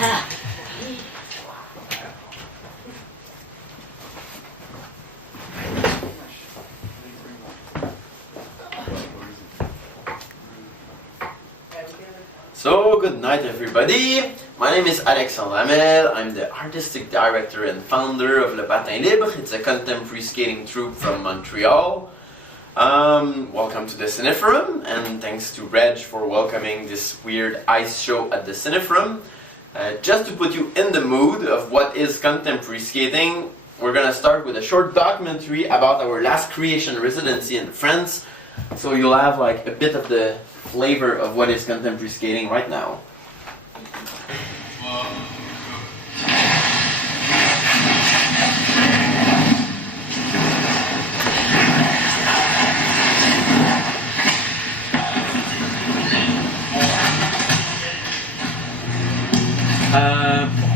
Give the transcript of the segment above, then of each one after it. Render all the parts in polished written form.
So, good night everybody. My name is Alexandre Hamel. I'm the artistic director and founder of Le Patin Libre. It's a contemporary skating troupe from Montreal. Welcome to the Cineforum, and thanks to Reg for welcoming this weird ice show at the Cineforum. Just to put you in the mood of what is contemporary skating, we're gonna start with a short documentary about our last creation residency in France. So you'll have like a bit of the flavor of what is contemporary skating right now.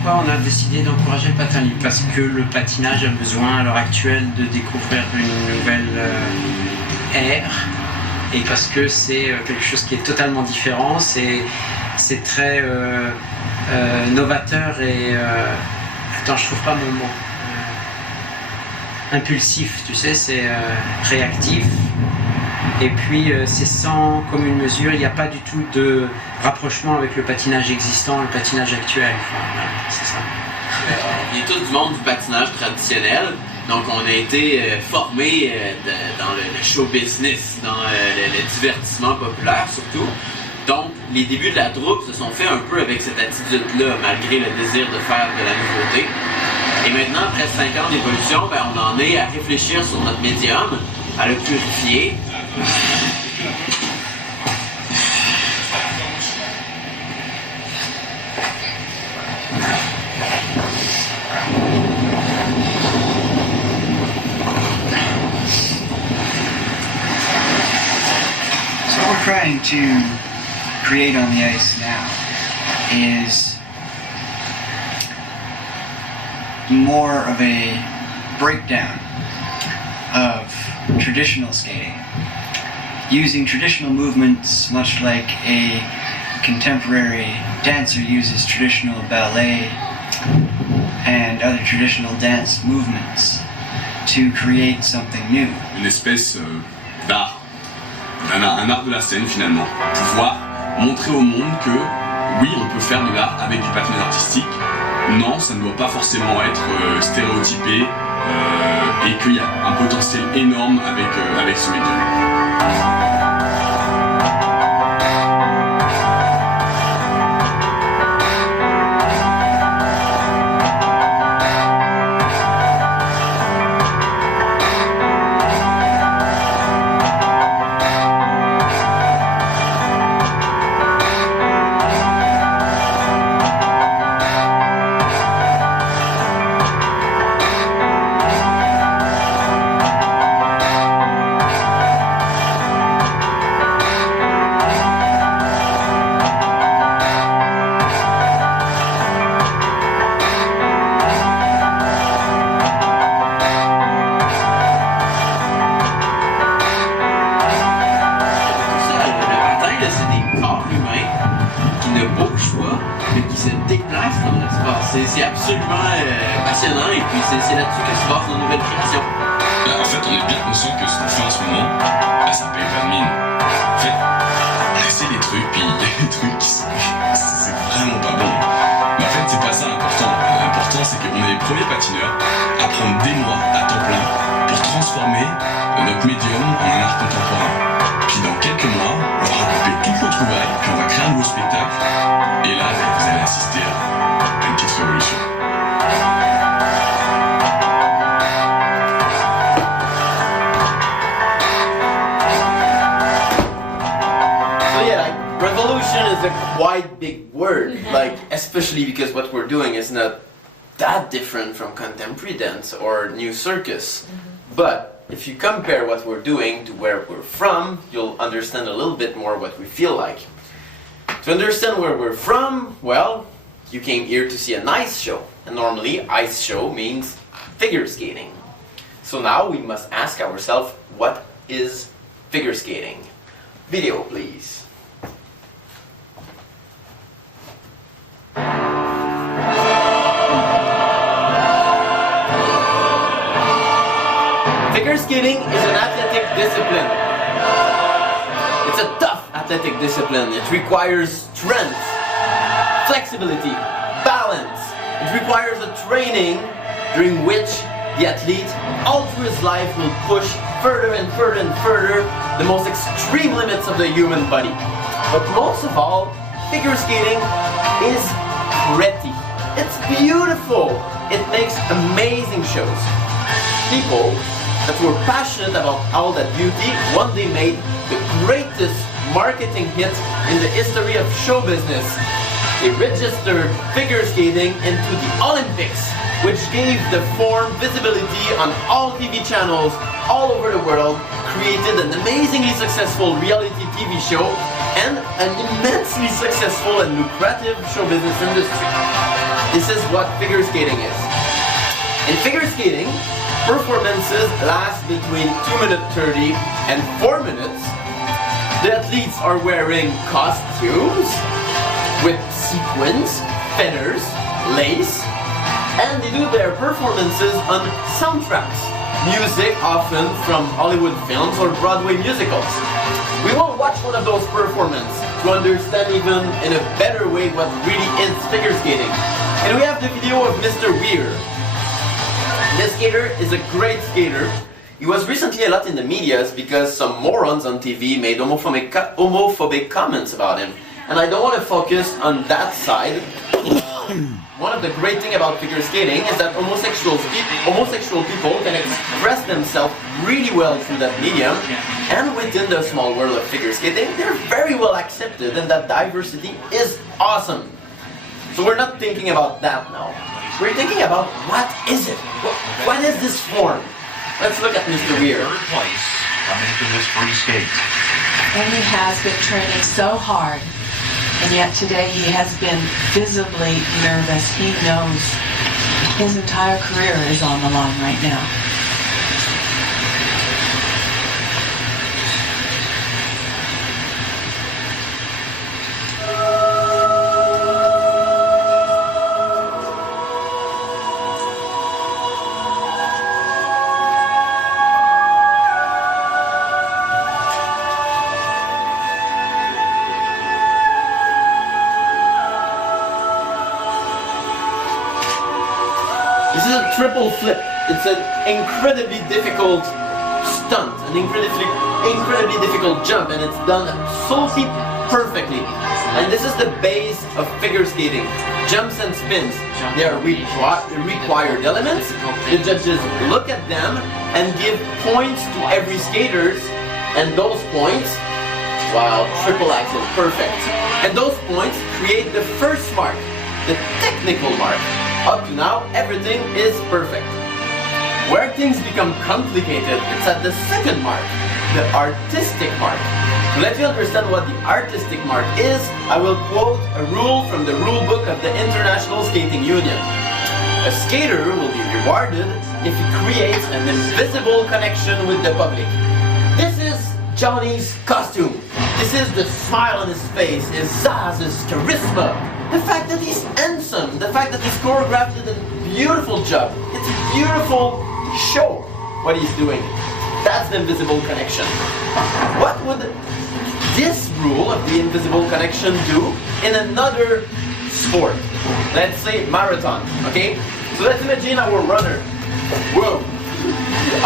Pourquoi on a décidé d'encourager le patin libre? Parce que le patinage a besoin à l'heure actuelle de découvrir une nouvelle ère, et parce que c'est quelque chose qui est totalement différent, c'est très novateur et attends, je trouve pas mon mot, impulsif, tu sais, c'est réactif, et puis c'est sans commune mesure, il n'y a pas du tout de rapprochement avec le patinage existant, le patinage actuel, enfin, voilà, c'est ça. On est tous du monde du patinage traditionnel, donc on a été formés dans le show business, dans le divertissement populaire surtout. Donc les débuts de la troupe se sont faits un peu avec cette attitude-là, malgré le désir de faire de la nouveauté. Et maintenant, après 5 ans d'évolution, ben, on en est à réfléchir sur notre médium, à le purifier. Trying to create on the ice now is more of a breakdown of traditional skating, using traditional movements much like a contemporary dancer uses traditional ballet and other traditional dance movements to create something new. Une espèce d'art. Un art de la scène finalement, pouvoir montrer au monde que oui, on peut faire de l'art avec du patinage artistique. Non, ça ne doit pas forcément être stéréotypé et qu'il y a un potentiel énorme avec ce médium. C'est absolument passionnant, et puis c'est là-dessus que se base nos nouvelles créations. En fait, on est bien conscient que ce qu'on fait en ce moment, ça paye pas de mine. En fait, on essaie des trucs, puis il y a des trucs qui sont... c'est vraiment pas bon. Mais en fait, c'est pas ça l'important. L'important, c'est qu'on est les premiers patineurs à prendre des mois à temps plein pour transformer notre médium en un art contemporain. Puis dans quelques mois, on va regrouper toutes nos trouvailles, puis on va créer un nouveau spectacle, et là, vous allez assister à une petite révolution. So yeah, like, revolution is a quite big word, like, especially because what we're doing is not that different from contemporary dance or new circus. But if you compare what we're doing to where we're from, you'll understand a little bit more what we feel like. To understand where we're from, well, you came here to see an ice show, and normally ice show means figure skating. So now we must ask ourselves, what is figure skating? Video, please. skating is an athletic discipline. It's a tough athletic discipline. It requires strength, flexibility, balance. It requires a training during which the athlete, all through his life, will push further and further and further the most extreme limits of the human body. But most of all, figure skating is pretty. It's beautiful. It makes amazing shows. People that were passionate about all that beauty one day made the greatest marketing hit in the history of show business. They registered figure skating into the Olympics, which gave the form visibility on all TV channels all over the world, created an amazingly successful reality TV show, and an immensely successful and lucrative show business industry. This is what figure skating is. In figure skating, performances last between 2 minutes 30 and 4 minutes. The athletes are wearing costumes with sequins, feathers, lace, and they do their performances on soundtracks, music often from Hollywood films or Broadway musicals. We will watch one of those performances to understand even in a better way what really is figure skating. And we have the video of Mr. Weir. This skater is a great skater. He was recently a lot in the media because some morons on TV made homophobic comments about him. And I don't want to focus on that side. One of the great things about figure skating is that homosexual people can express themselves really well through that medium, and within the small world of figure skating, they're very well accepted, and that diversity is awesome. So we're not thinking about that now. We're thinking about what is it? What is this form? Let's look at Mr. Weir. Third place coming to this free skate. And he has been training so hard, and yet today he has been visibly nervous. He knows his entire career is on the line right now. This is a triple flip. It's an incredibly difficult stunt, an incredibly difficult jump, and it's done absolutely perfectly. And this is the base of figure skating. Jumps and spins, they are required elements. The judges look at them and give points to every skater, and those points, wow, triple axel, perfect. And those points create the first mark, the technical mark. Up to now, everything is perfect. Where things become complicated, it's at the second mark, the artistic mark. To let you understand what the artistic mark is, I will quote a rule from the rule book of the International Skating Union. A skater will be rewarded if he creates an invisible connection with the public. This is Johnny's costume. This is the smile on his face, his zazz, his charisma. The fact that he's handsome, the fact that he's choreographed a beautiful job. It's a beautiful show, what he's doing. That's the invisible connection. What would this rule of the invisible connection do in another sport? Let's say marathon, okay? So let's imagine our runner. Whoa!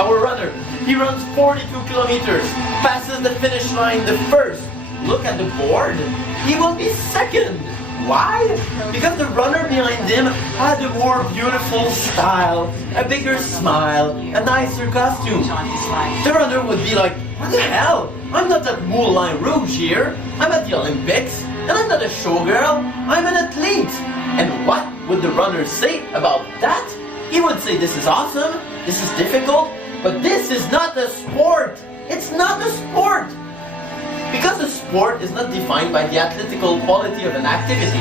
Our runner, he runs 42 kilometers, passes the finish line the first. Look at the board, he will be second. Why? Because the runner behind him had a more beautiful style, a bigger smile, a nicer costume. The runner would be like, what the hell? I'm not at Moulin Rouge here. I'm at the Olympics, and I'm not a showgirl. I'm an athlete. And what would the runner say about that? He would say, this is awesome, this is difficult, but this is not a sport. It's not a sport. Because a sport is not defined by the athletical quality of an activity.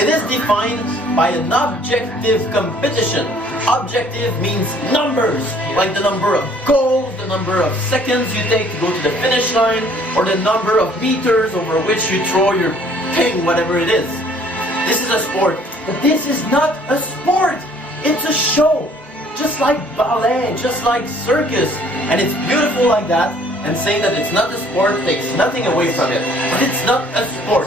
It is defined by an objective competition. Objective means numbers, like the number of goals, the number of seconds you take to go to the finish line, or the number of meters over which you throw your thing, whatever it is. This is a sport, but this is not a sport. It's a show. just like ballet, just like circus, and it's beautiful like that. And saying that it's not a sport takes nothing away from it, but it's not a sport.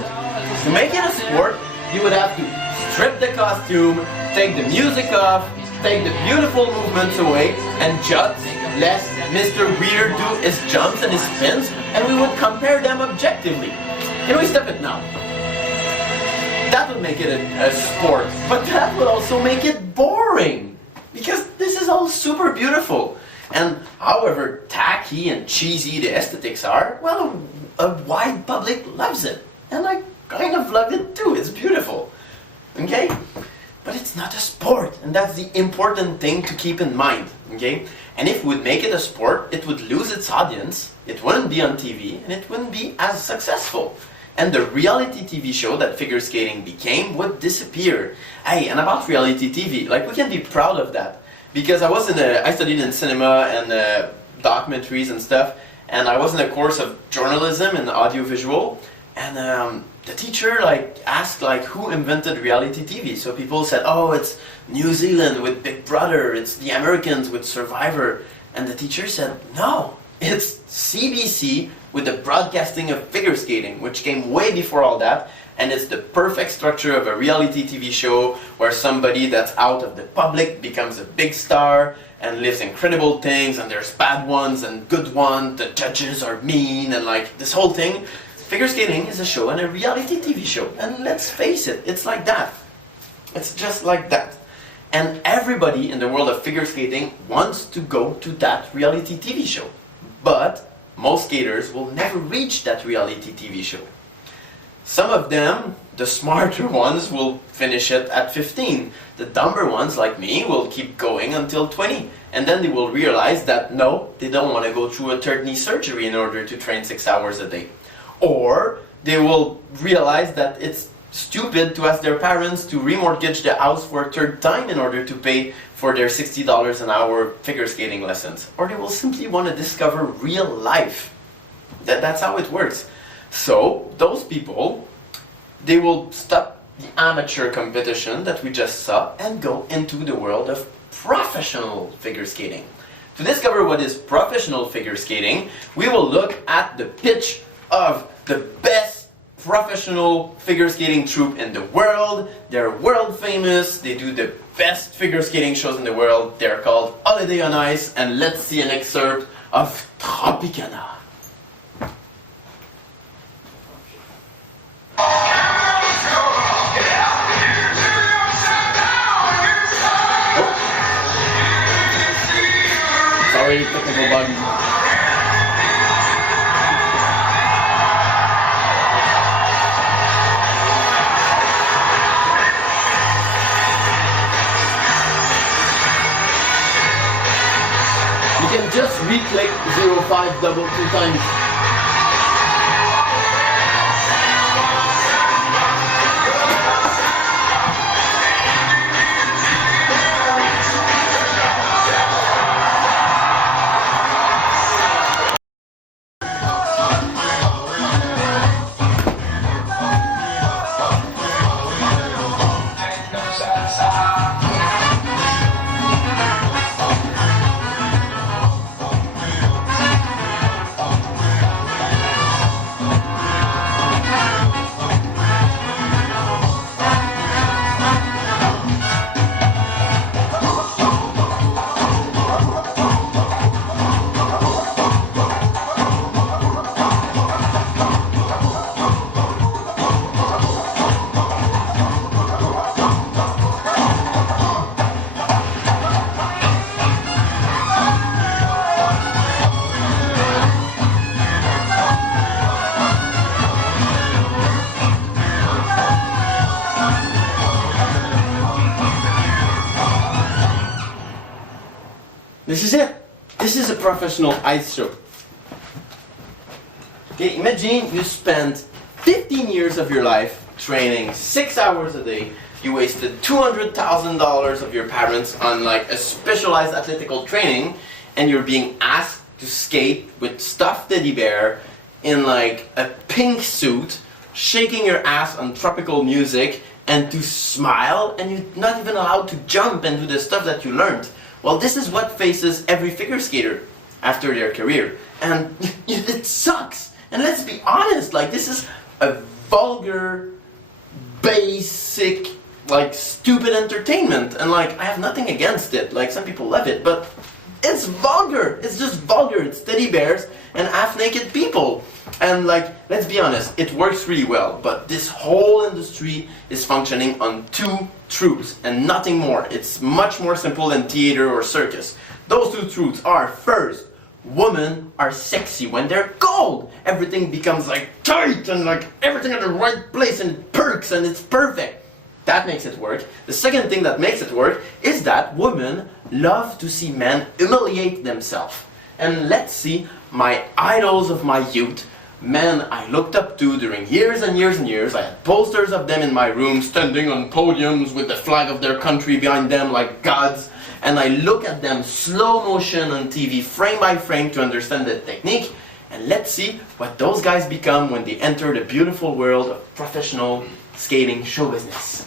To make it a sport, you would have to strip the costume, take the music off, take the beautiful movements away, and just let Mr. Weir do his jumps and his spins, and we would compare them objectively. Can we stop it now? That would make it a sport, but that would also make it boring, because this is all super beautiful. And however tacky and cheesy the aesthetics are, well, a wide public loves it. And I kind of love it too, it's beautiful. Okay? But it's not a sport, and that's the important thing to keep in mind. Okay? And if we would make it a sport, it would lose its audience, it wouldn't be on TV, and it wouldn't be as successful. And the reality TV show that figure skating became would disappear. Hey, and about reality TV, like we can be proud of that. Because I studied in cinema and documentaries and stuff, and I was in a course of journalism and audiovisual, and the teacher asked who invented reality TV. So people said, oh, it's New Zealand with Big Brother, it's the Americans with Survivor, and the teacher said, no, it's CBC with the broadcasting of figure skating, which came way before all that. And it's the perfect structure of a reality TV show where somebody that's out of the public becomes a big star and lives incredible things, and there's bad ones and good ones, the judges are mean, and this whole thing. Figure skating is a show and a reality TV show, and let's face it, it's like that. It's just like that. And everybody in the world of figure skating wants to go to that reality TV show. But most skaters will never reach that reality TV show. Some of them, the smarter ones, will finish it at 15. The dumber ones, like me, will keep going until 20. And then they will realize that no, they don't want to go through a third knee surgery in order to train 6 hours a day. Or they will realize that it's stupid to ask their parents to remortgage the house for a third time in order to pay for their $60 an hour figure skating lessons. Or they will simply want to discover real life. That's how it works. So, those people, they will stop the amateur competition that we just saw and go into the world of professional figure skating. To discover what is professional figure skating, we will look at the pitch of the best professional figure skating troupe in the world. They're world famous, they do the best figure skating shows in the world. They're called Holiday on Ice, and let's see an excerpt of Tropicana. Sorry, technical bug. You can just re-click 05 double 2 times. This is it. This is a professional ice show. Okay, imagine you spent 15 years of your life training 6 hours a day. You wasted $200,000 of your parents on a specialized athletical training, and you're being asked to skate with stuffed teddy bear in a pink suit, shaking your ass on tropical music, and to smile, and you're not even allowed to jump and do the stuff that you learned. Well, this is what faces every figure skater after their career. And it sucks. And let's be honest, like, this is a vulgar, basic, like, stupid entertainment. And like, I have nothing against it. Like, some people love it, but it's vulgar. It's just vulgar. It's teddy bears and half-naked people. And like, let's be honest, it works really well, but this whole industry is functioning on two truths and nothing more. It's much more simple than theater or circus. Those two truths are, first, women are sexy when they're cold. Everything becomes like tight and like everything in the right place and it perks and it's perfect. That makes it work. The second thing that makes it work is that women love to see men humiliate themselves. And let's see my idols of my youth, men I looked up to during years and years and years. I had posters of them in my room, standing on podiums with the flag of their country behind them like gods. And I look at them slow motion on TV, frame by frame, to understand the technique. And let's see what those guys become when they enter the beautiful world of professional skating show business.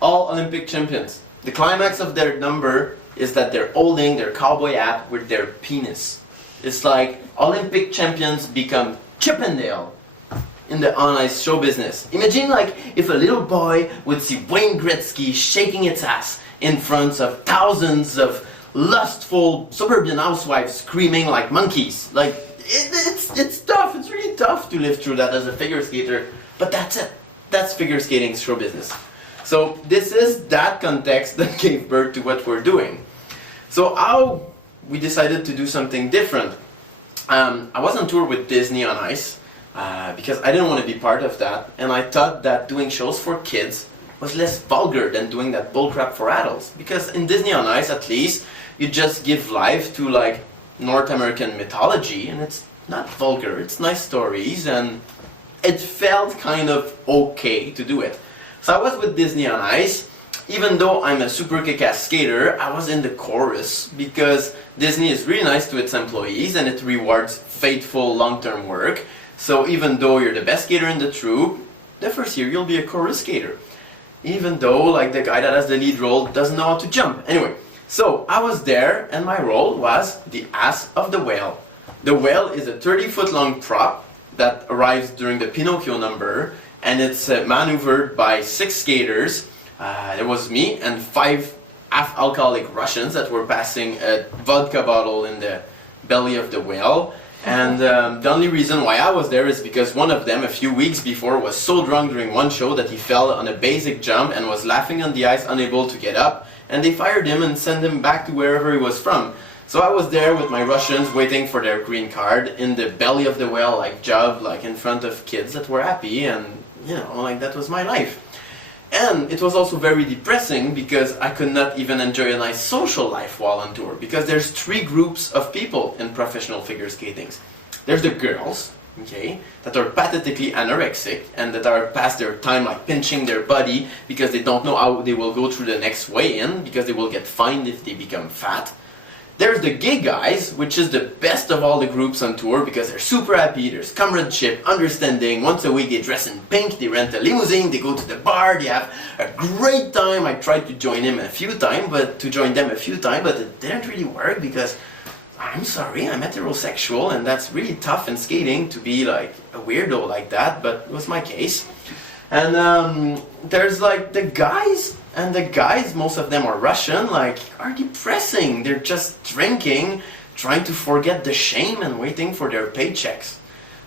All Olympic champions. The climax of their number is that they're holding their cowboy hat with their penis. It's like Olympic champions become Chippendale in the on-ice show business. Imagine like if a little boy would see Wayne Gretzky shaking its ass in front of thousands of lustful suburban housewives screaming like monkeys. Like, it's tough, it's really tough to live through that as a figure skater, but that's it. That's figure skating's show business. So this is that context that gave birth to what we're doing. So how we decided to do something different. I was on tour with Disney on Ice because I didn't want to be part of that, and I thought that doing shows for kids was less vulgar than doing that bullcrap for adults. Because in Disney on Ice, at least, you just give life to like North American mythology, and it's not vulgar, it's nice stories, and it felt kind of okay to do it. So I was with Disney on Ice. Even though I'm a super kick-ass skater, I was in the chorus because Disney is really nice to its employees and it rewards faithful long-term work. So even though you're the best skater in the troupe, the first year you'll be a chorus skater. Even though like the guy that has the lead role doesn't know how to jump. Anyway, so I was there and my role was the ass of the whale. The whale is a 30-foot long prop that arrives during the Pinocchio number, and it's maneuvered by 6 skaters. There was me and 5 half-alcoholic Russians that were passing a vodka bottle in the belly of the whale. And the only reason why I was there is because one of them, a few weeks before, was so drunk during one show that he fell on a basic jump and was laughing on the ice, unable to get up. And they fired him and sent him back to wherever he was from. So I was there with my Russians waiting for their green card in the belly of the whale, like job, like in front of kids that were happy, and you know, like that was my life. And it was also very depressing because I could not even enjoy a nice social life while on tour, because there's 3 groups of people in professional figure skating. There's the girls, okay, that are pathetically anorexic and that are past their time like pinching their body because they don't know how they will go through the next weigh-in because they will get fined if they become fat. There's the gay guys, which is the best of all the groups on tour because they're super happy, there's comradeship, understanding. Once a week they dress in pink, they rent a limousine, they go to the bar, they have a great time. I tried to join them a few times, but it didn't really work because, I'm sorry, I'm heterosexual and that's really tough in skating to be like a weirdo like that, but it was my case. And there's like the guys, and the guys, most of them are Russian, like, are depressing. They're just drinking, trying to forget the shame and waiting for their paychecks.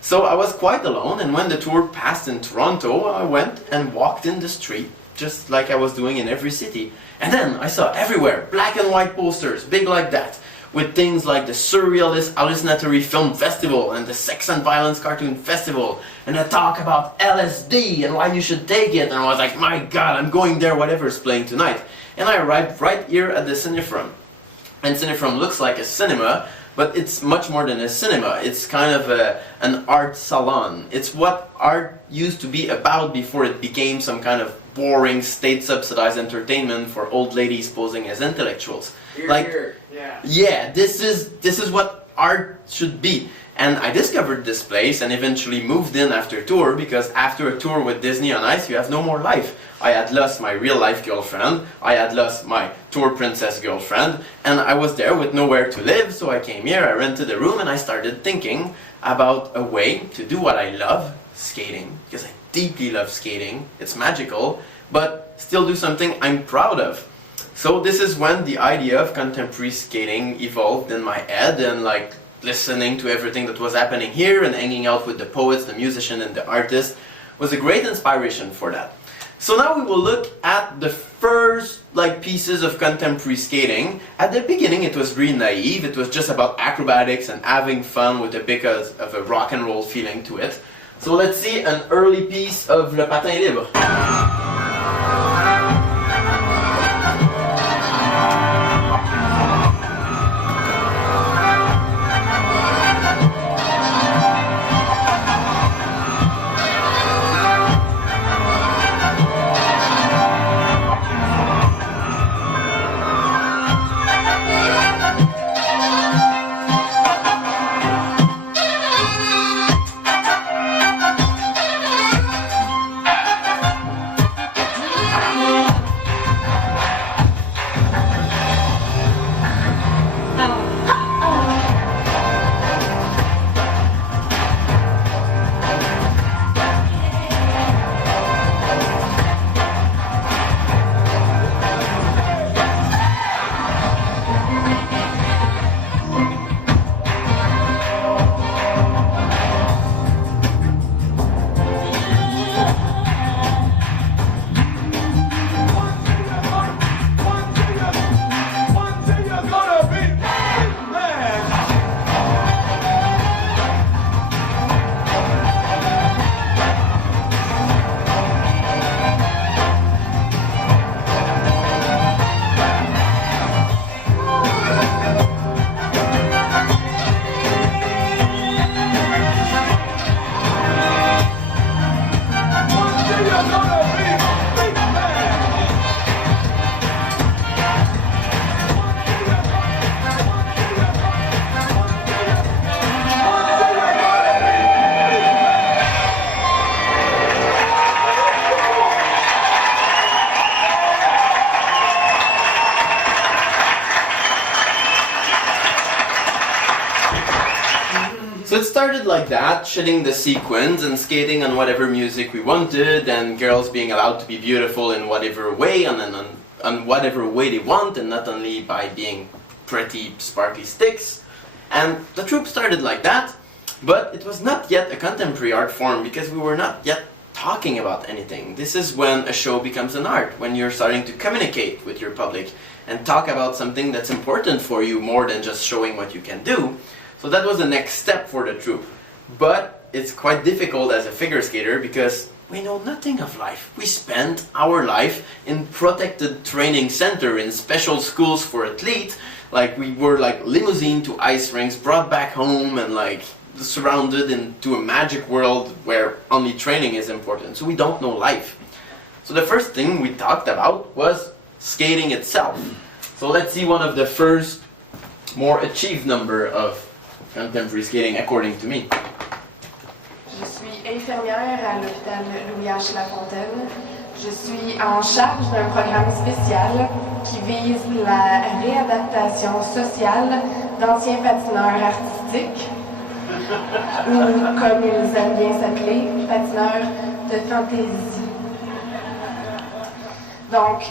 So I was quite alone, and when the tour passed in Toronto, I went and walked in the street, just like I was doing in every city. And then I saw everywhere black and white posters, big like that, with things like the Surrealist Hallucinatory Film Festival and the Sex and Violence Cartoon Festival, and a talk about LSD and why you should take it, and I was like, my god, I'm going there, whatever's playing tonight. And I arrived right here at the Cinephrome. And Cinephrome looks like a cinema, but it's much more than a cinema. It's kind of an art salon. It's what art used to be about before it became some kind of boring state-subsidized entertainment for old ladies posing as intellectuals. Yeah, this is what art should be. And I discovered this place and eventually moved in after a tour, because after a tour with Disney on Ice, you have no more life. I had lost my real-life girlfriend, I had lost my tour princess girlfriend, and I was there with nowhere to live, so I came here, I rented a room, and I started thinking about a way to do what I love, skating, because I deeply love skating, it's magical, but still do something I'm proud of. So this is when the idea of contemporary skating evolved in my head, and like listening to everything that was happening here and hanging out with the poets, the musicians, and the artists was a great inspiration for that. So now we will look at the first pieces of contemporary skating. At the beginning it was really naive, it was just about acrobatics and having fun with a bit of a rock and roll feeling to it. So let's see an early piece of Le Patin Libre. So it started like that, shedding the sequins and skating on whatever music we wanted, and girls being allowed to be beautiful in whatever way, and then on whatever way they want, and not only by being pretty sparkly sticks. And the troupe started like that, but it was not yet a contemporary art form because we were not yet talking about anything. This is when a show becomes an art, when you're starting to communicate with your public and talk about something that's important for you more than just showing what you can do. So that was the next step for the troupe. But it's quite difficult as a figure skater because we know nothing of life. We spent our life in protected training center, in special schools for athletes. Like we were like limousine to ice rinks, brought back home, and like surrounded into a magic world where only training is important. So we don't know life. So the first thing we talked about was skating itself. So let's see one of the first more achieved number of contemporary skating according to me. Je suis infirmière à l'hôpital Louis-H. Lafontaine. Je suis en charge d'un programme spécial qui vise la réadaptation sociale d'anciens patineurs artistiques, ou comme ils aiment bien s'appeler, patineurs de fantaisie. Donc,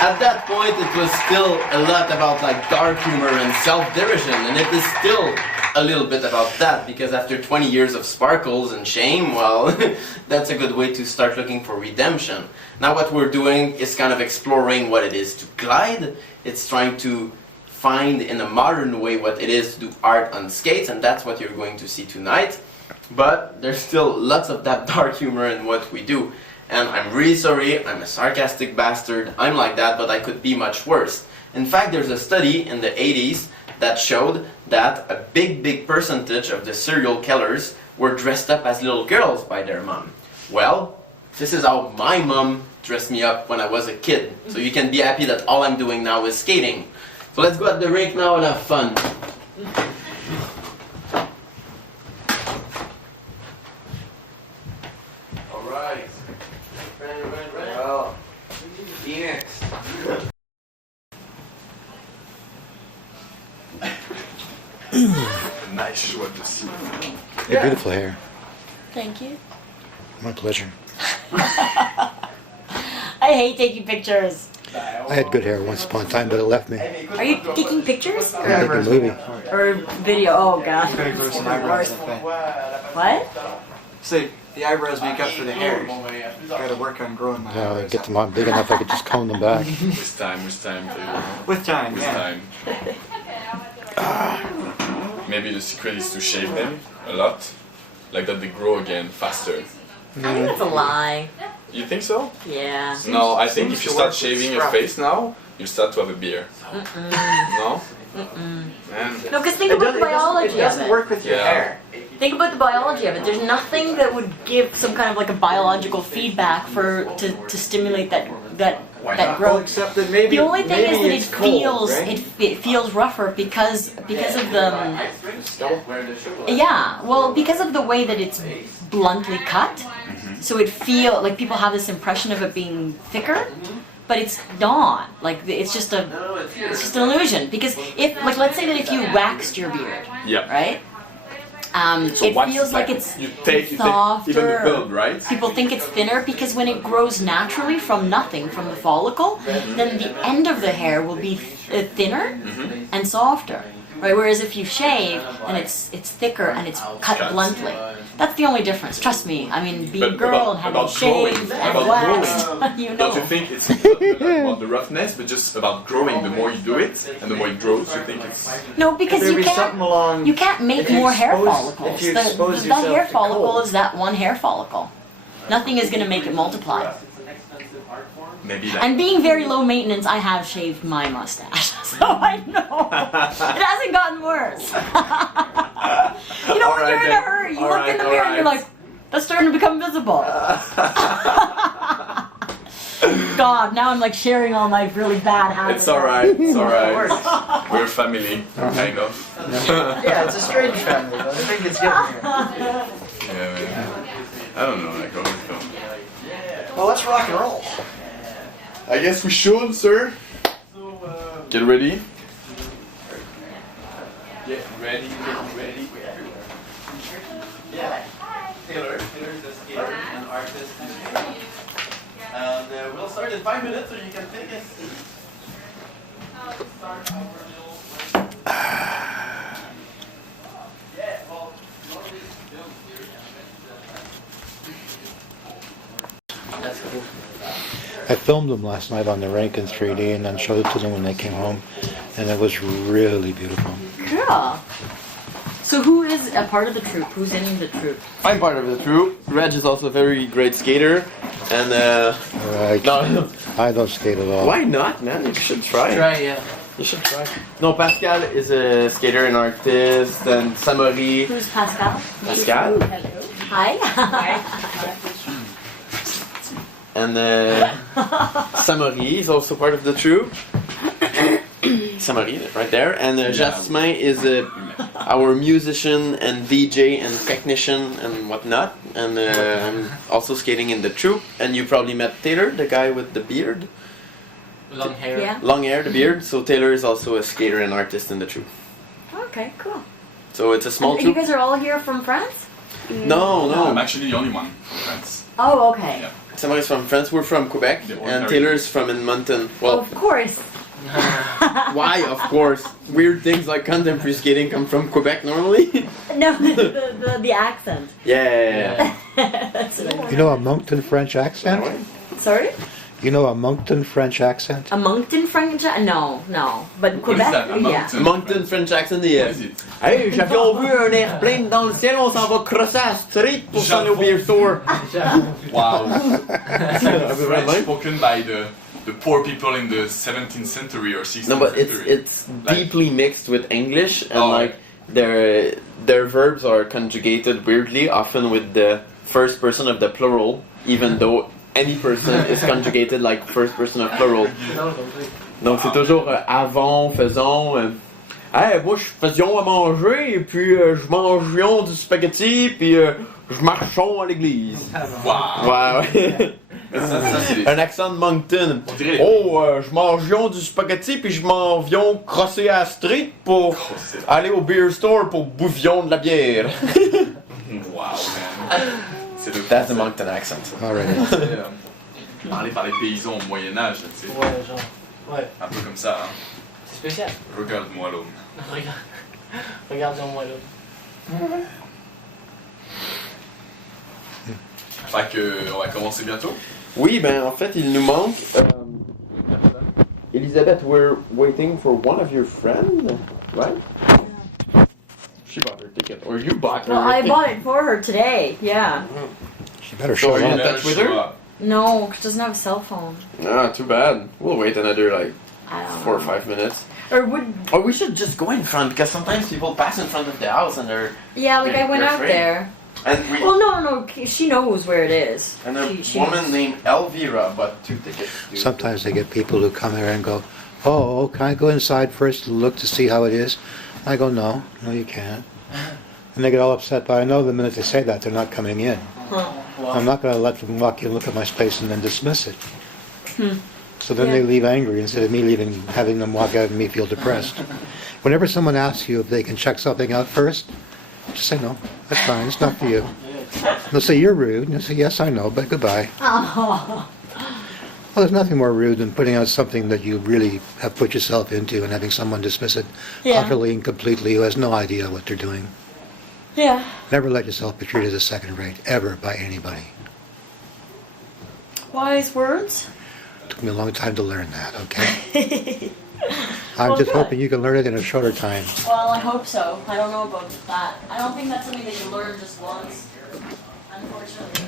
At that point, it was still a lot about like dark humor and self-derision, and it is still a little bit about that, because after 20 years of sparkles and shame, well, that's a good way to start looking for redemption. Now what we're doing is kind of exploring what it is to glide. It's trying to find in a modern way what it is to do art on skates, and that's what you're going to see tonight. But there's still lots of that dark humor in what we do. And I'm really sorry, I'm a sarcastic bastard, I'm like that, but I could be much worse. In fact, there's a study in the 80s that showed that a big percentage of the serial killers were dressed up as little girls by their mom. Well, this is how my mom dressed me up when I was a kid. So you can be happy that all I'm doing now is skating. So let's go at the rink now and have fun. Alright. Well, Phoenix. Nice joie de ci. Your beautiful hair. Thank you. My pleasure. I hate taking pictures. I had good hair once upon a time, but it left me. Are you taking pictures? I'm taking a movie. Or video? Oh god. Gotta grow some eyebrows that thing. What? So the eyebrows make up for the hairs. Gotta work on growing my I eyebrows. get them on big enough I could just comb them back. With time, With time, with yeah. time. Maybe the secret is to shave them a lot, like that they grow again faster. I think that's a lie. You think so? Yeah. No, I think Seems if you to start work with shaving your scruff. face now, you start to have a beard. No? Man. No, because think about the biology It doesn't of it. work with your Yeah. hair. Think about the biology of it. There's nothing that would give some kind of like a biological feedback to stimulate that Well, growth. except that maybe The only thing is maybe that it's cold, feels right? it feels rougher because of the because of the way that it's bluntly cut. So it feel like people have this impression of it being thicker, but it's not. Like it's just an illusion. Because if like let's say that if you waxed your beard, Yeah. right? So It wax, feels like it's you take softer. even the build, right? People think it's thinner because when it grows naturally from nothing, from the follicle, then the end of the hair will be thinner and softer. Right? Whereas if you shave, then it's thicker and it's cut bluntly. That's the only difference. Trust me. I mean, being a But girl and having shaved and waxed, you Don't you know. think it's not about the roughness, but just about growing? The more you do it, and the more it grows, you think it's... No, because There'd you be something along. can't make if you more hair expose- follicles. if you That expose hair yourself to follicle cold. is that one hair follicle. Nothing is going to make it multiply. Maybe like... And being very low maintenance, I have shaved my mustache, so I know it hasn't gotten worse. You know, when you're in a hurry, you look in the mirror and you're like, that's starting to become visible. God, now I'm like sharing all my really bad habits. It's alright, it's alright. We're a family, kind of. Yeah, it's a strange family, but I think it's getting here. Yeah, man. I don't know, like, over film. Well, let's rock and roll. I guess we should, sir. Get ready. Get ready, get ready. Yeah. Taylor. Taylor's a skater and artist. And we'll start in 5 minutes, so you can take a seat. Start our little. Yeah, well, normally film here. That's cool. I filmed them last night on the rink in 3D and then showed it to them when they came home, and it was really beautiful. Cool. So who is a part of the troupe? Who's in the troupe? I'm part of the troupe. Reg is also a very great skater, and no, I don't skate at all. why not, man? You should try. yeah. You should try. No, Pascal is a skater and artist, and Samori. Who's Pascal? Pascal. Hi. And Samori is also part of the troupe. Samori, right there. And Jasmin is our musician and DJ and technician and whatnot. And I'm also skating in the troupe. And you probably met Taylor, the guy with the beard. Long hair. Yeah. Long hair, the beard. So Taylor is also a skater and artist in the troupe. Okay, cool. So it's a small And you troupe. guys are all here from France? No, I'm no. actually the only one from France. Oh, okay. Yeah. Somebody's from France. We're from Quebec. The And ordinary. Taylor's from Edmonton. Well, Of course. why, of course. Weird things like contemporary skating come from Quebec normally. No, the accent. Yeah. That's what I You know a Moncton French accent? Sorry? You know a Moncton French accent? A Moncton French? No. But What is Quebec, that? A yeah. mountain? Moncton French accent, What yeah. is it? Hey, j'avions vu un airplane dans le ciel, on s'en va crosser à la street pour s'en aller au beer store. Wow. Right, French spoken by the poor people in the 17th century or 16th No, but century. it's Like- deeply mixed with English, and Oh, like their verbs are conjugated weirdly, often with the first person of the plural, even though any person is conjugated like first person of plural. Donc c'est toujours avant, faisons. Hey, moi je faisions à manger, et puis je mangions du spaghetti, puis je marchons à l'église. Wow. Wow. Ça, c'est- Un accent de Moncton. On dirait- Oh, je mangions du spaghetti puis je m'en viens crosser à la street pour aller au beer store pour bouffions de la bière. Wow, man. C'est le That's the français. Moncton accent. Alright. Parlé par les paysans au Moyen-Âge, tu sais. Ouais, genre. Ouais, Un peu comme ça, hein. c'est spécial. Regarde-moi l'homme. Regardez-moi là. Fait que, on va commencer bientôt. Oui, ben en fait, il nous manque. Elisabeth, we're waiting for one of your friends, right? She bought her ticket, or you bought her. Well, I ticket. bought it for her today, yeah. She better So show are you in up. Never touch with show her? up. No, she doesn't have a cell phone. Ah, too bad. We'll wait another like I don't 4 or know. 5 minutes. Or would, Or we should just go in front because sometimes people pass in front of the house and they're. yeah, like I went They're out afraid. there. And we. Well, no, she knows where it is. And a She woman knows. named Elvira bought 2 tickets. Sometimes they get people who come here and go, oh, can I go inside first to look to see how it is? I go, no, you can't. And they get all upset, but I know the minute they say that, they're not coming in. I'm not going to let them walk in, look at my space, and then dismiss it. So then they Yeah. leave angry instead of me leaving, having them walk out and me feel depressed. Whenever someone asks you if they can check something out first, just say no, that's fine, it's not for you. They'll say you're rude, and you'll say yes, I know, but goodbye. Oh. Well, there's nothing more rude than putting out something that you really have put yourself into and having someone dismiss it Yeah. utterly and completely who has no idea what they're doing. Yeah. Never let yourself be treated as second rate, ever, by anybody. Wise words. Took me a long time to learn that, okay? I'm Well, just good. hoping you can learn it in a shorter time. Well, I hope so. I don't know about that. I don't think that's something that you learn just once, unfortunately.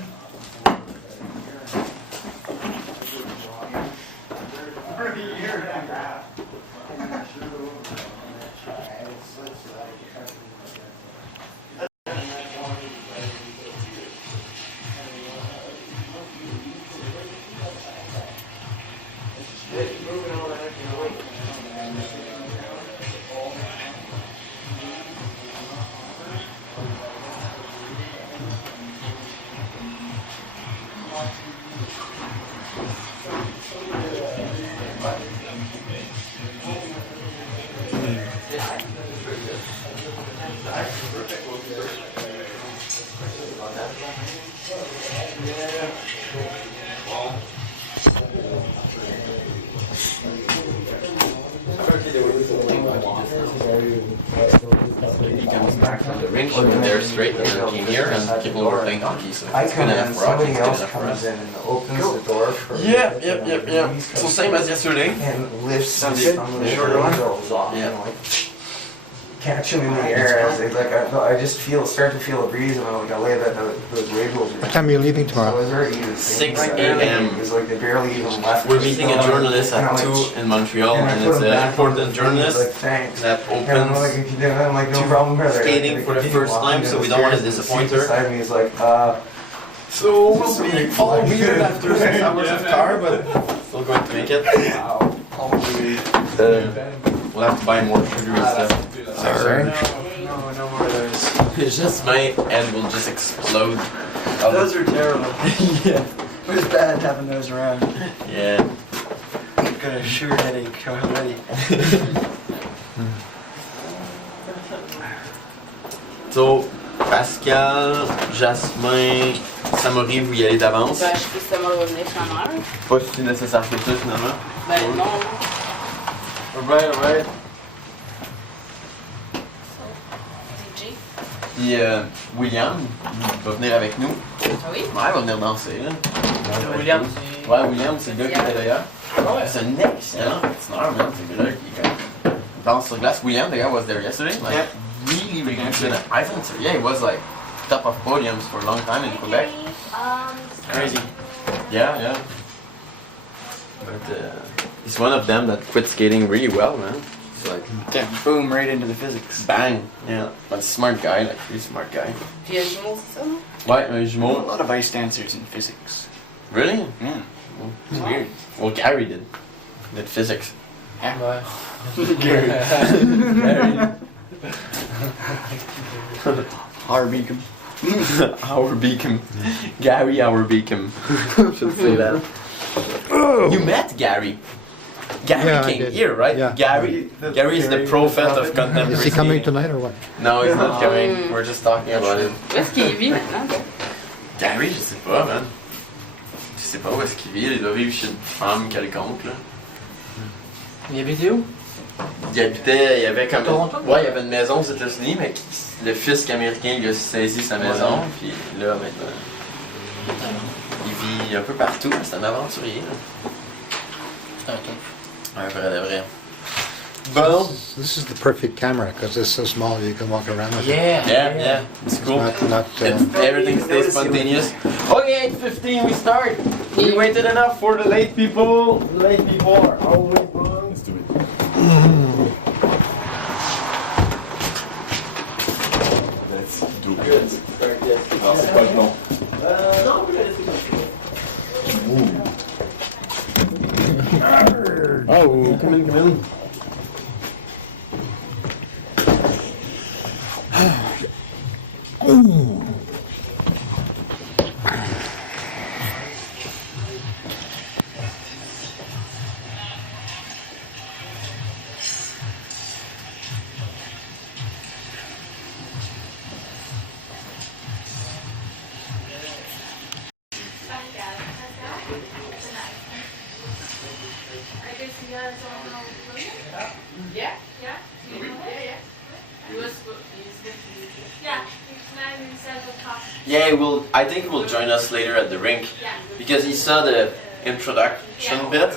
He comes back from the rink, she went there straight, and then came here, and people were playing hockey, so I it's good come in, enough for hockey, somebody it's good else enough for comes us. in and opens the door for Yeah. So same as yesterday. and lifts Sounds the good. shorter one off Yeah. and like catch him in the air as they I just start to feel a breeze and like I lay that those wave goes. What time are you leaving So tomorrow? it was very even. 6 a.m. It was like they barely even left. We're meeting a journalist And at I'm 2 in Montreal, and I and put it's him an back on important the thing, he's journalist like, thanks. that And I'm like, opens if you do that, I'm like, no problem, brother. skating Like, for the continue first walking time, down so the we don't want to stairs, and the disappoint seat her. beside me is like, So we'll be all weird after 6 hours of car, but still going to make it. wow. We'll have to buy more sugar and stuff. Sorry. No more of those. It's just my head will just explode. Those are terrible. Yeah. It was bad having those around. Yeah. I've got a sugar headache already. So, Pascal, Jasmin, Samori, vous y allez d'avance? Ben, je peux seulement revenir finalement. Pas si nécessaire que ça finalement. Ben non. Alright. DJ. Puis William, il va venir avec nous. Ah oui? Ouais, il va venir danser là. William, Ouais, William, c'est le gars qui était d'ailleurs. C'est un excellent patineur, man. C'est le gars qui danse sur glace. William, the guy was there yesterday. Like, Yeah. really good. I think so. Yeah, he was like top of podiums for a long time in Quebec. Crazy. Yeah. But he's one of them that quit skating really well, man. It's like, Yeah. Boom, right into the physics. bang. Yeah. But a smart guy, like really smart guy. puis il y a jumeau, c'est ça, non? Ouais, un A jumeau. lot of ice dancers in physics. Really? Yeah. It's weird. Well, Gary did physics. Gary. Gary. Our Beacom. Our Beacom. Gary Our Beacom. Should say that. You met Gary. Gary Yeah, I came did. here, right? Yeah. Gary is the prophet of contemporary Is he coming skating. tonight or what? No, he's not coming. We're just talking about it. Où est-ce qu'il vit maintenant? toi? Gary, je sais pas, man. Je sais pas où est-ce qu'il vit. Il doit vivre chez une femme quelconque, là. Il habitait où? Il habitait, il y avait comme Toronto? ouais, il y avait une maison aux États-Unis, mais le fisc américain lui a saisi sa maison, puis là maintenant, il vit un peu partout. C'est un aventurier. Là. C'est un top. Un vrai de vrai. Bon. This is the perfect camera because it's so small you can walk around with it. Yeah, it's cool. Not Everything stays spontaneous. Okay, 8:15 we start. We waited enough for the late people. The late people are always wrong. Let's do it. Let's do it. Alors, c'est pas le nom. Non, vous laissez Oh, come in. Yeah, I think he will join us later at the rink because he saw the introduction bit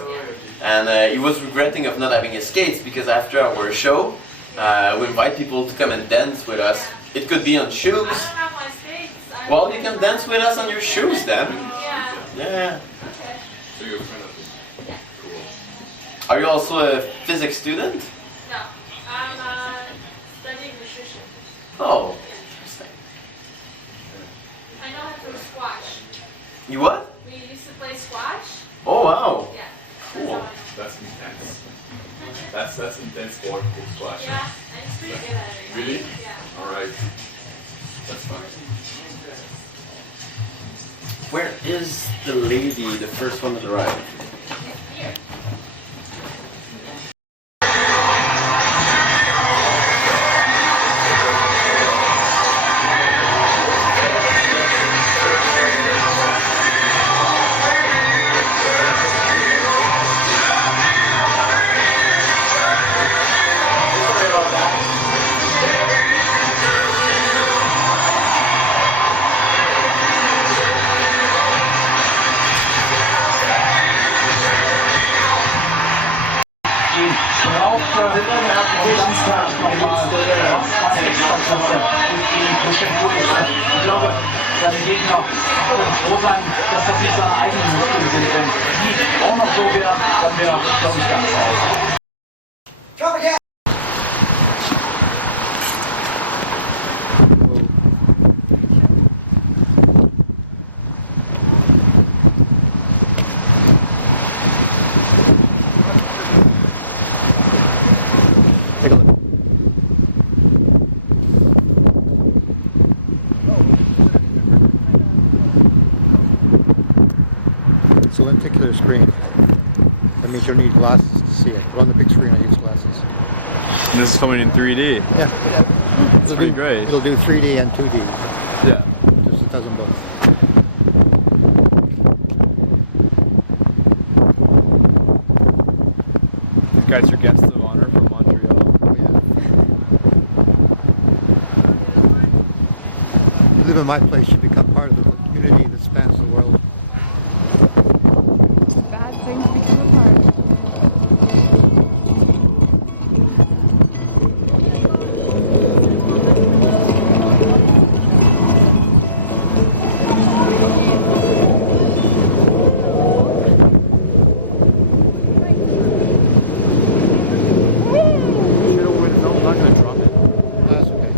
and he was regretting of not having his skates because after our show we invite people to come and dance with us. It could be on shoes. Well, you can dance with us on your shoes then. Yeah. Are you also a physics student? No, I'm studying nutrition. Oh, interesting. I know how to play squash. You what? We used to play squash. Oh wow. Yeah. Cool. That's intense. That's intense sport, squash. Yeah, I'm pretty good at it. Really? Yeah. Alright. That's fine. Where is the lady, the first one that arrived? Here. Tag nochmal Konzept. Ich glaube, seine Gegner können froh sein, dass das nicht seine eigenen Muskeln sind. Wenn die auch noch so wären, dann wäre, glaube ich, ganz raus. Take a look. It's a lenticular screen. That means you'll need glasses to see it. But on the big screen, I use glasses. And this is coming in 3D. Yeah. It's pretty great. It'll do 3D and 2D. Yeah. Just it does them both. You guys are guests of honor from Montreal. Oh, yeah. You live in my place, you become part of the community that spans the world. Bad things become apart. I'm not going to drop it. That's okay.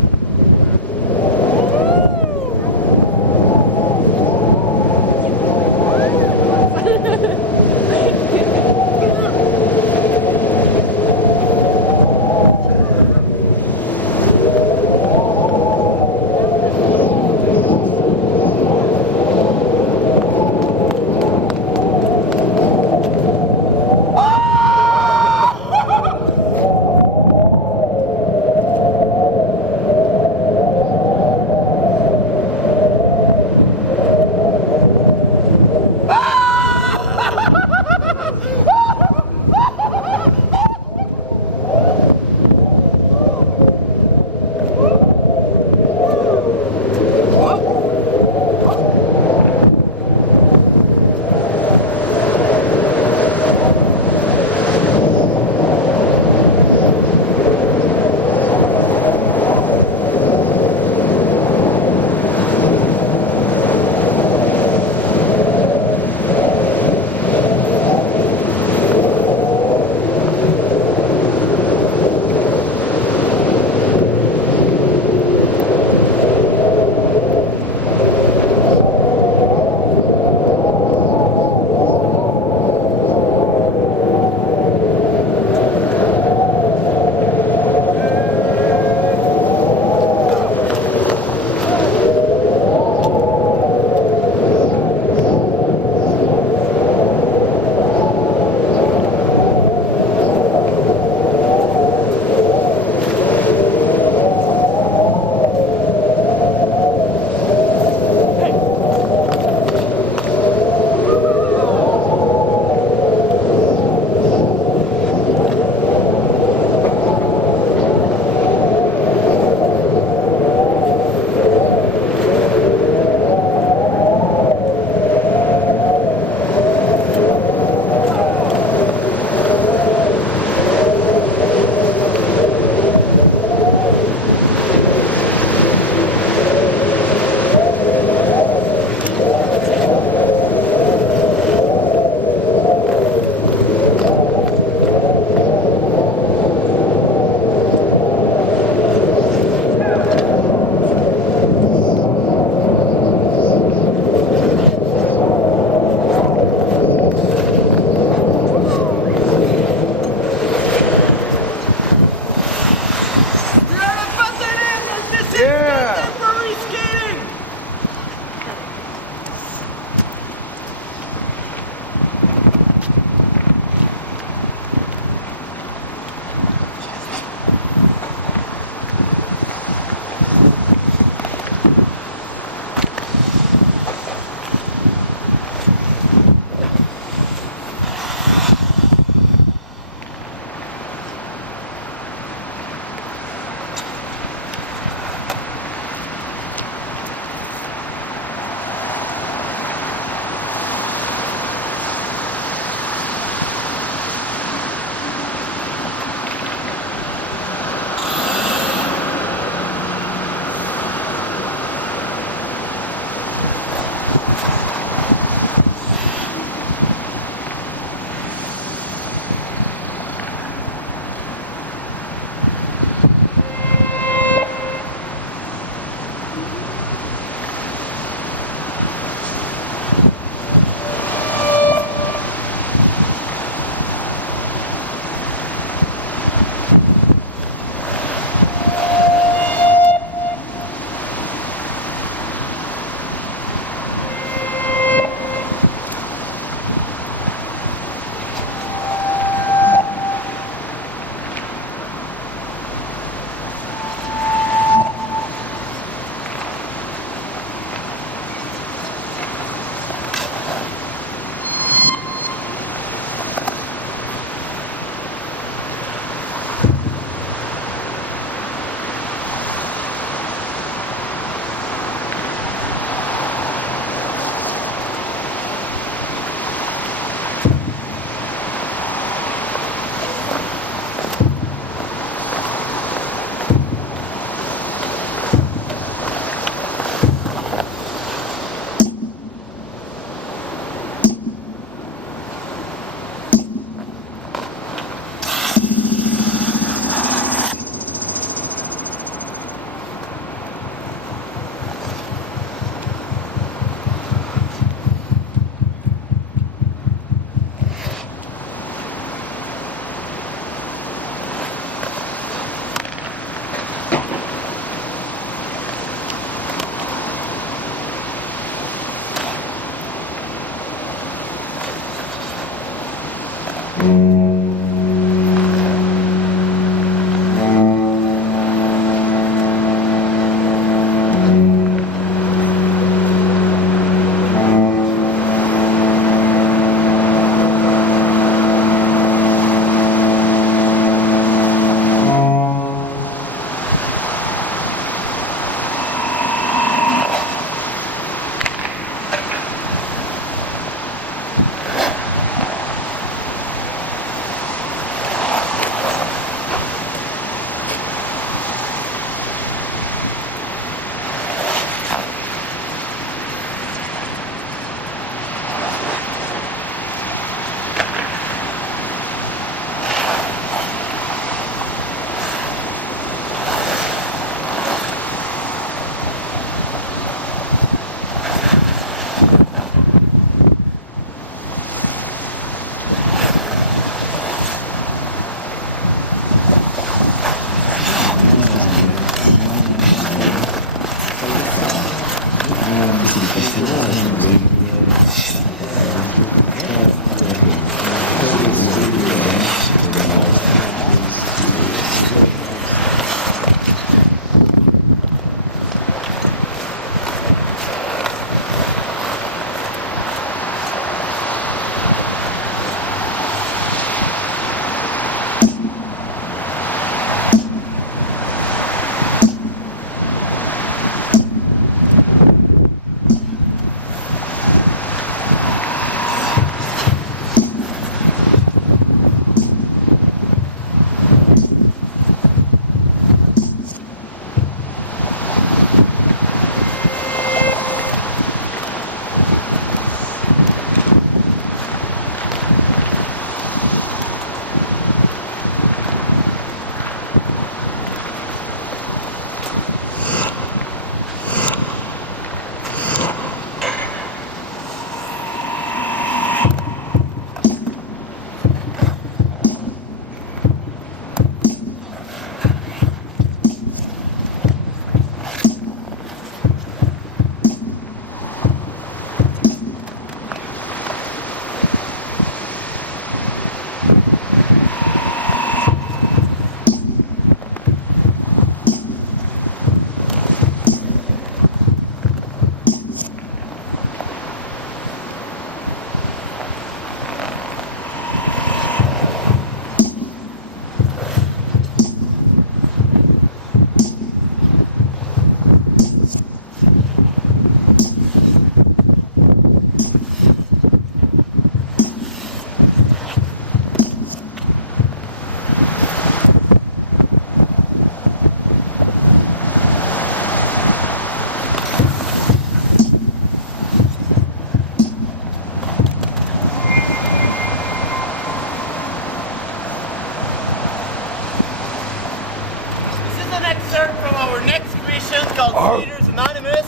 called Skaters Anonymous.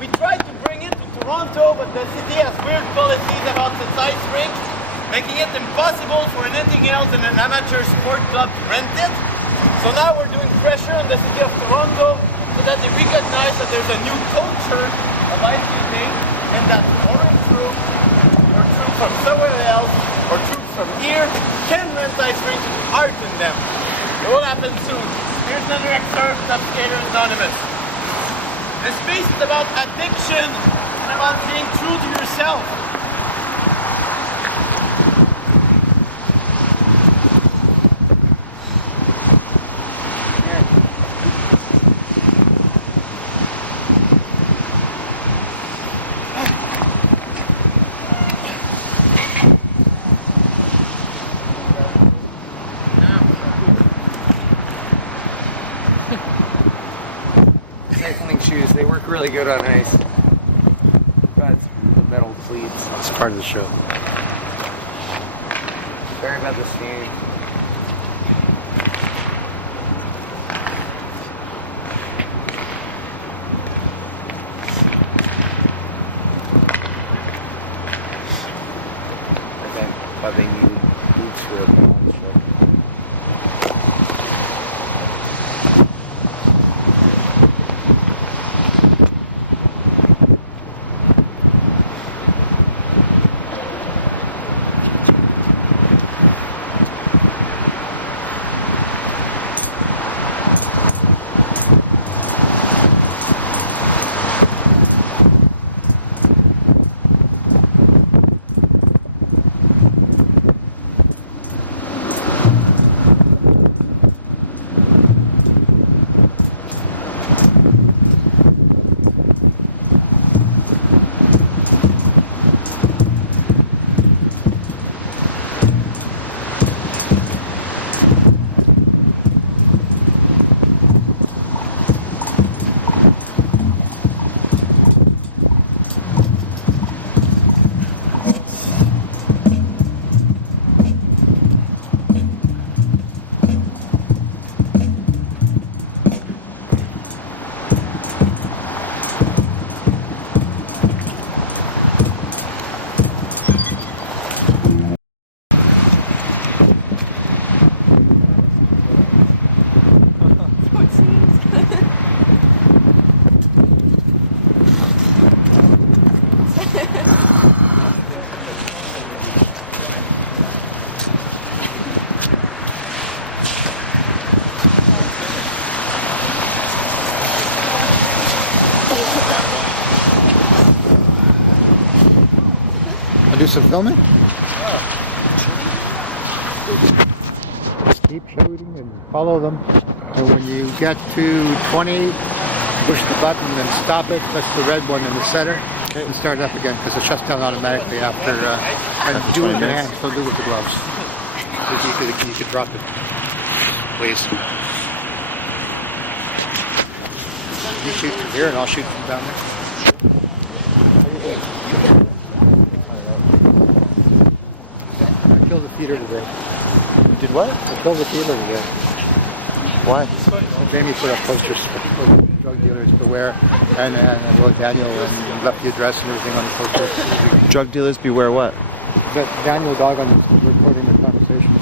We tried to bring it to Toronto, but the city has weird policies about its ice rink, making it impossible for anything else than an amateur sport club to rent it. So now we're doing pressure on the city of Toronto so that they recognize that there's a new culture of ice skating and that foreign troops or troops from somewhere else or troops from here can rent ice rinks with art in them. It will happen soon. Here's another excerpt of Skaters Anonymous. This piece is about addiction and about being true to yourself. Cycling shoes, they work really good on ice. That's metal cleats. It's part of the show. Sorry about the skiing. But they needed boots for a balance show. Do some filming? Just keep shooting and follow them. And when you get to 20, push the button and stop it. Press the red one in the center and start it up again because it shuts down automatically after. And do it with your hands. Don't do it with the gloves. You could drop it, please. You shoot from here and I'll shoot from down there. I killed a feeder today. You did what? I killed a feeder today. Why? Jamie put up posters for drug dealers beware, and I wrote Daniel and left the address and everything on the posters. Drug dealers beware what? That Daniel Doggin is recording the conversation.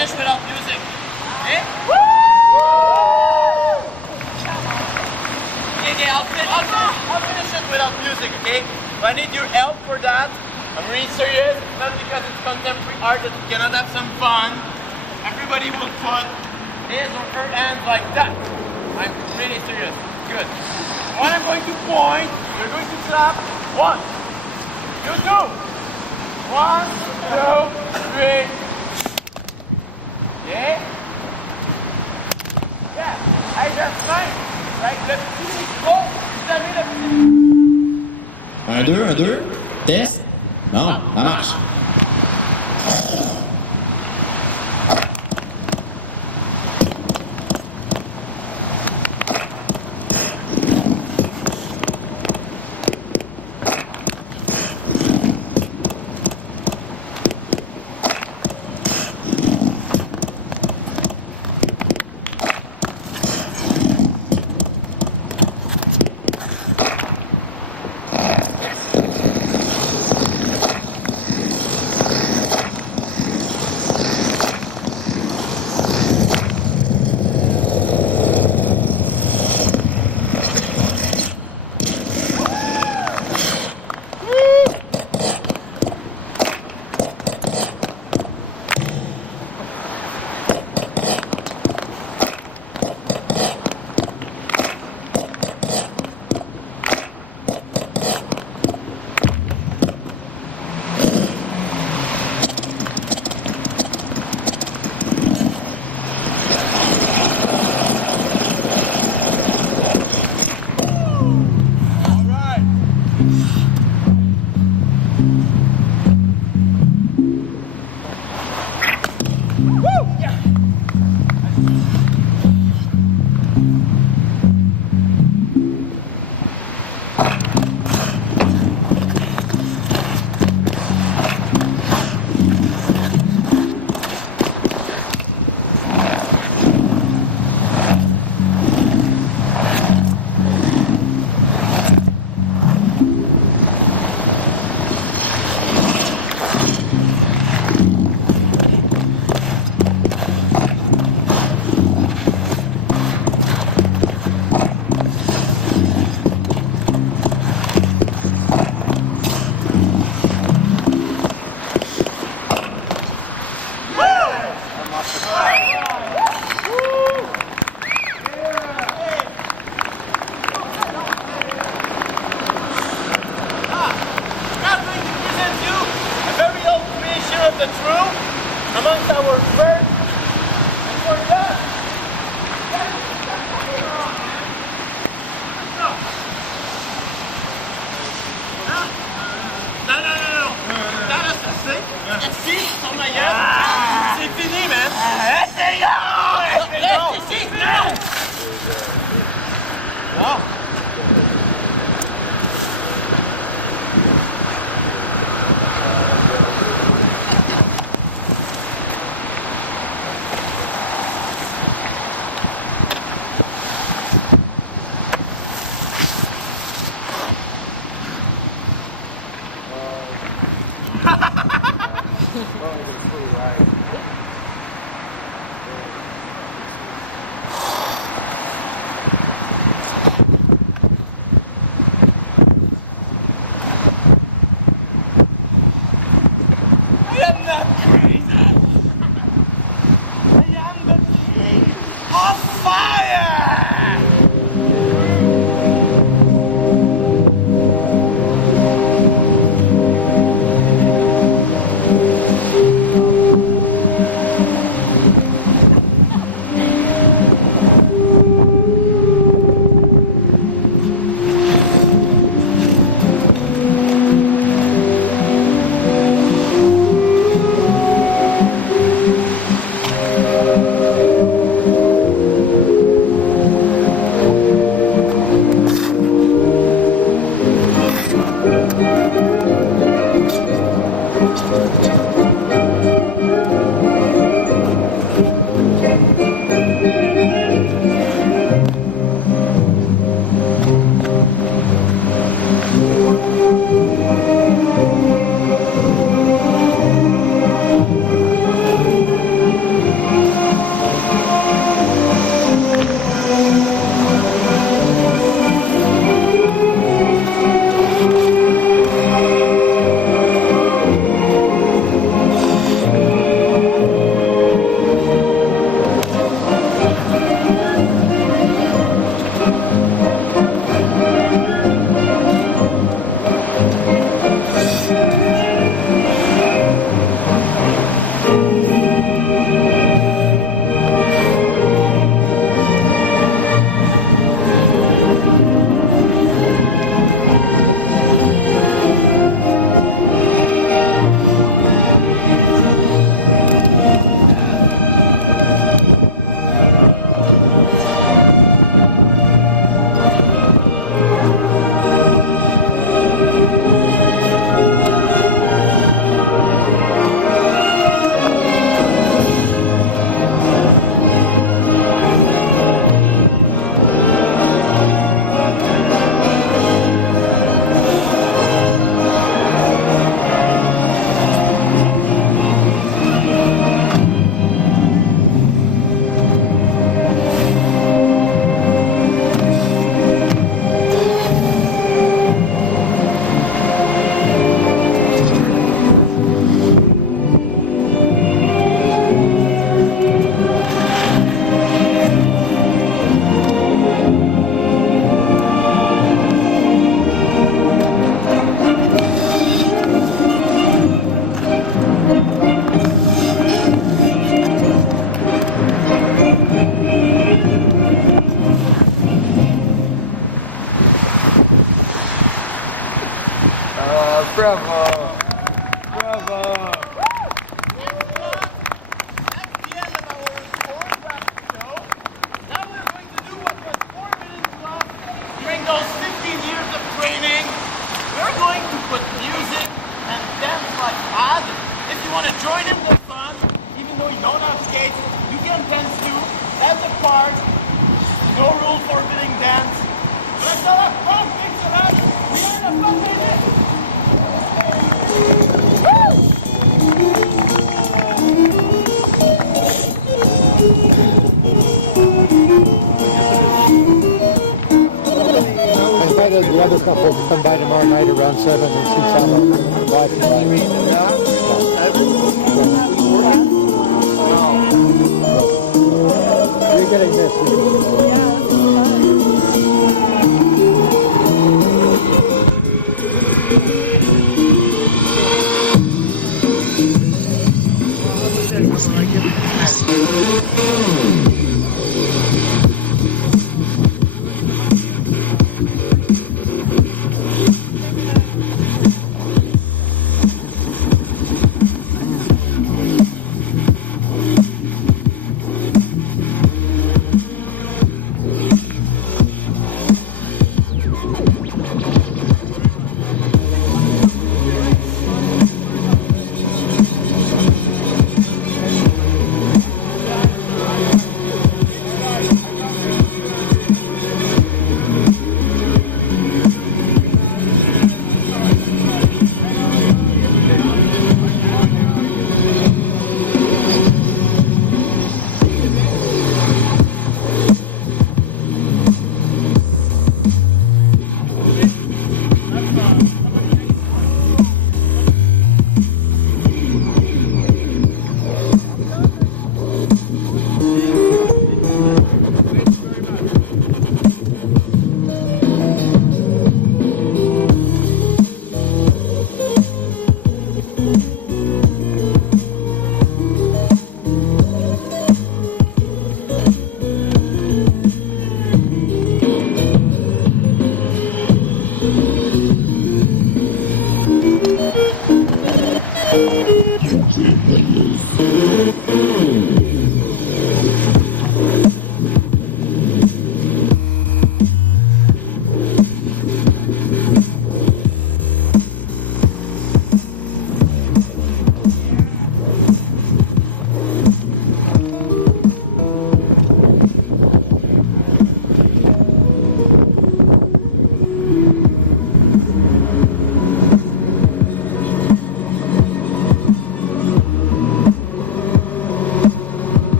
finish without music. Okay? Okay, I'll finish it without music, okay? So I need your help for that. I'm really serious. It's not because it's contemporary art that we cannot have some fun. Everybody will put his or her hands like that. I'm really serious. Good. When I'm going to point, you're going to clap. 1, 2, 2. 1, 2, 3. Yeah? Yeah. Hey, that's nice. Right? Le petit micro, vous avez le petit. 1, 2, 1, 2. Test. Non, ça marche. the truth amongst our birds and for that. Non. That is the thing. Ici, sur ma gueule. C'est fini, man. Laisse ici. Non. Bravo! Bravo! During those 15 years of training, we're going to put music and dance like mad. If you want to join in the fun, even though you don't have skates, you can dance too. That's a part. No rule forbidding dance. Let's all have fun, thanks a lot. We had a fun minute. I invited the other couple to come by tomorrow night around 7 and see some live tonight. You're getting this.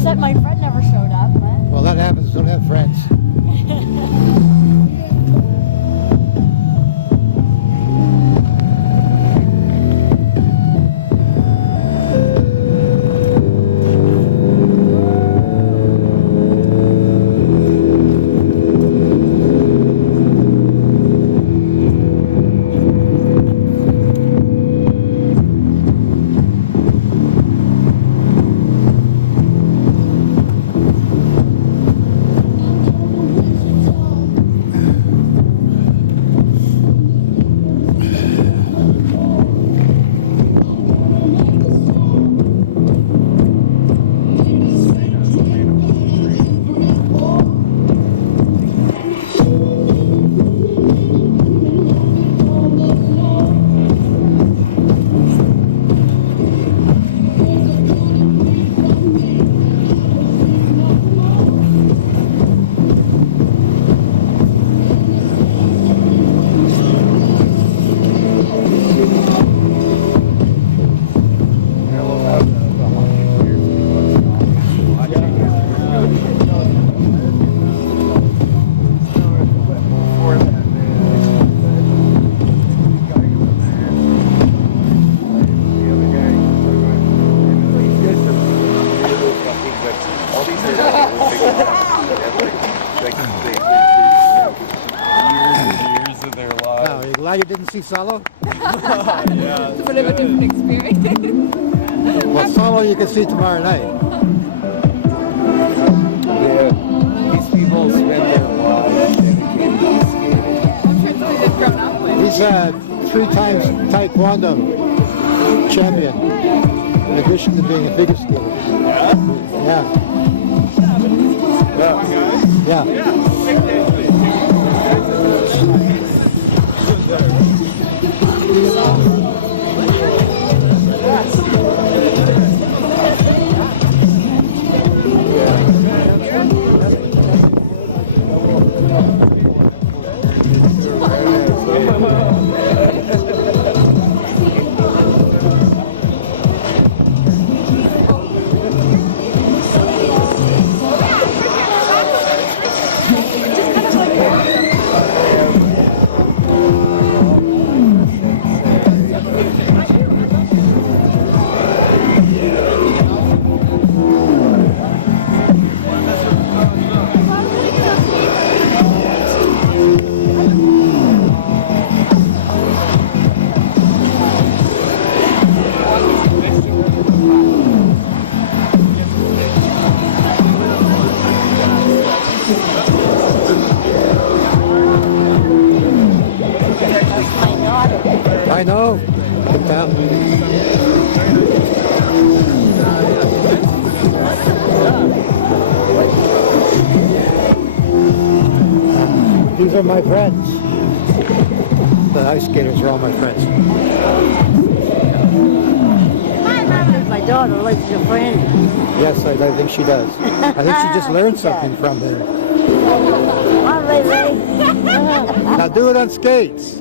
upset my friend never showed up. Well, that happens. Don't have friends. Are you glad you didn't see Salo? Yeah, it's a bit of a different experience. Well, Salo you can see tomorrow night. Yeah, these people spend their lives dedicated to skating. I'm sure it's something they've grown up with. He's a 3 times Taekwondo champion, in addition to being a figure skater. Yeah. Yeah. I know. Put that. These are my friends. The ice skaters are all my friends. My daughter likes your friend. Yes, I think she does. I think she just learned something from him. Hi, Ray. Now do it on skates.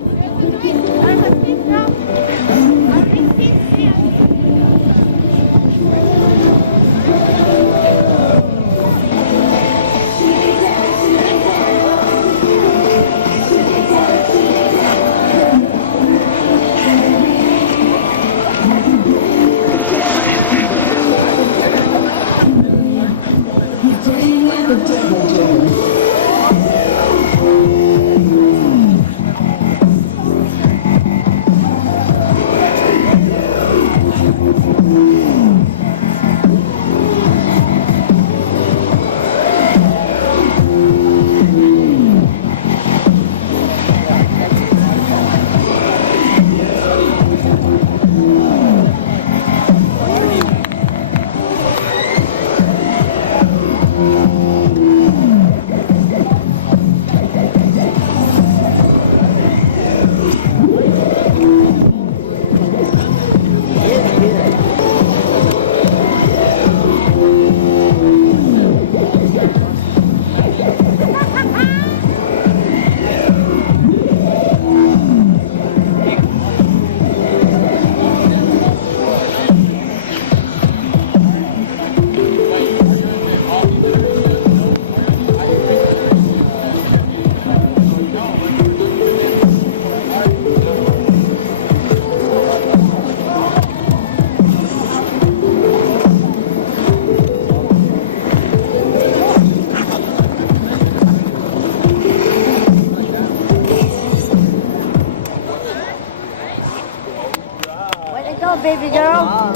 baby girl?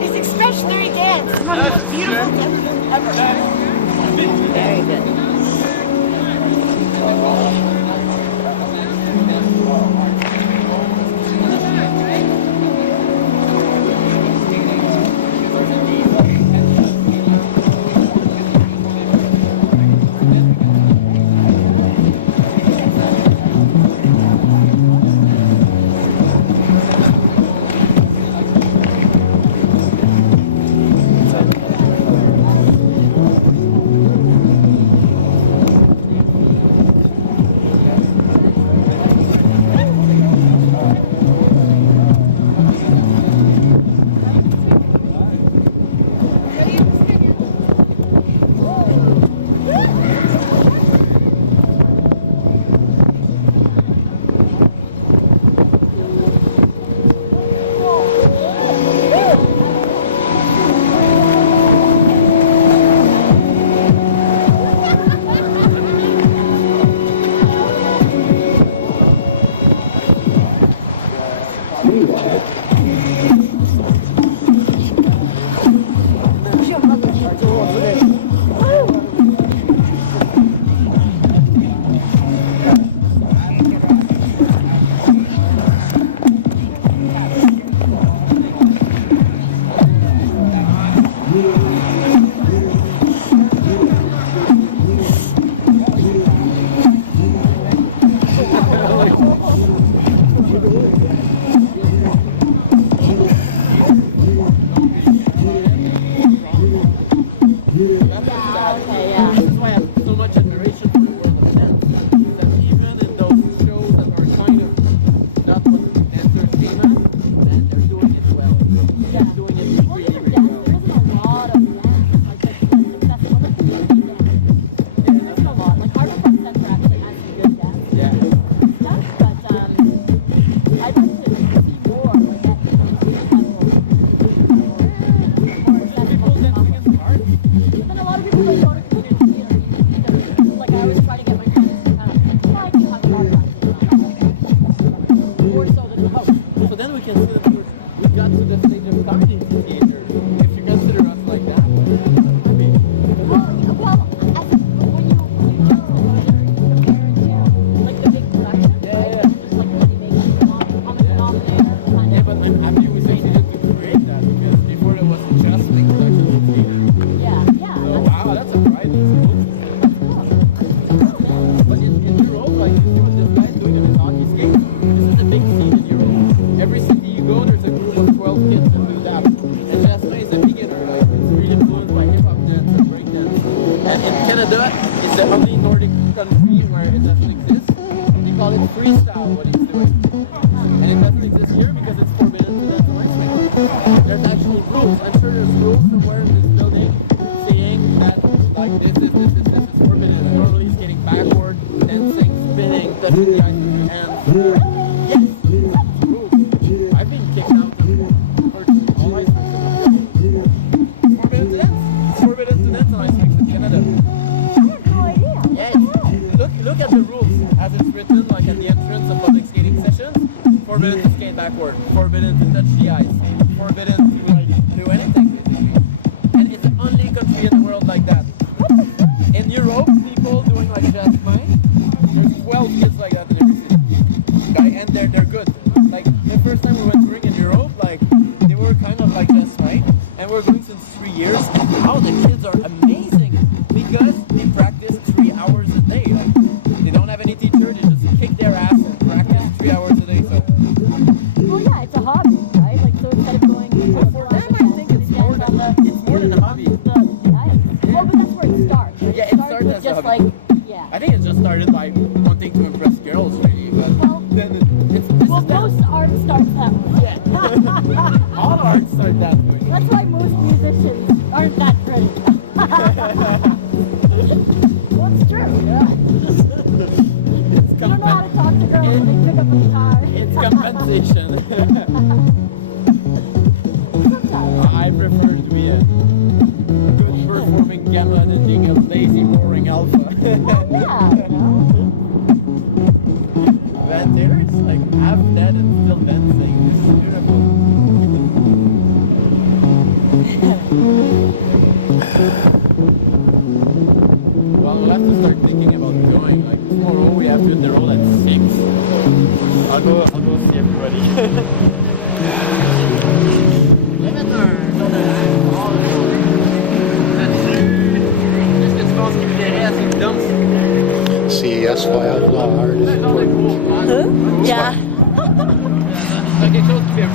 His expressionary dance is one of the most beautiful dances ever. Very good. Van Taylor's like half dead and still dancing. I'll go see everybody. CES fly out loud is important. Yeah. C'est quelque chose qui fait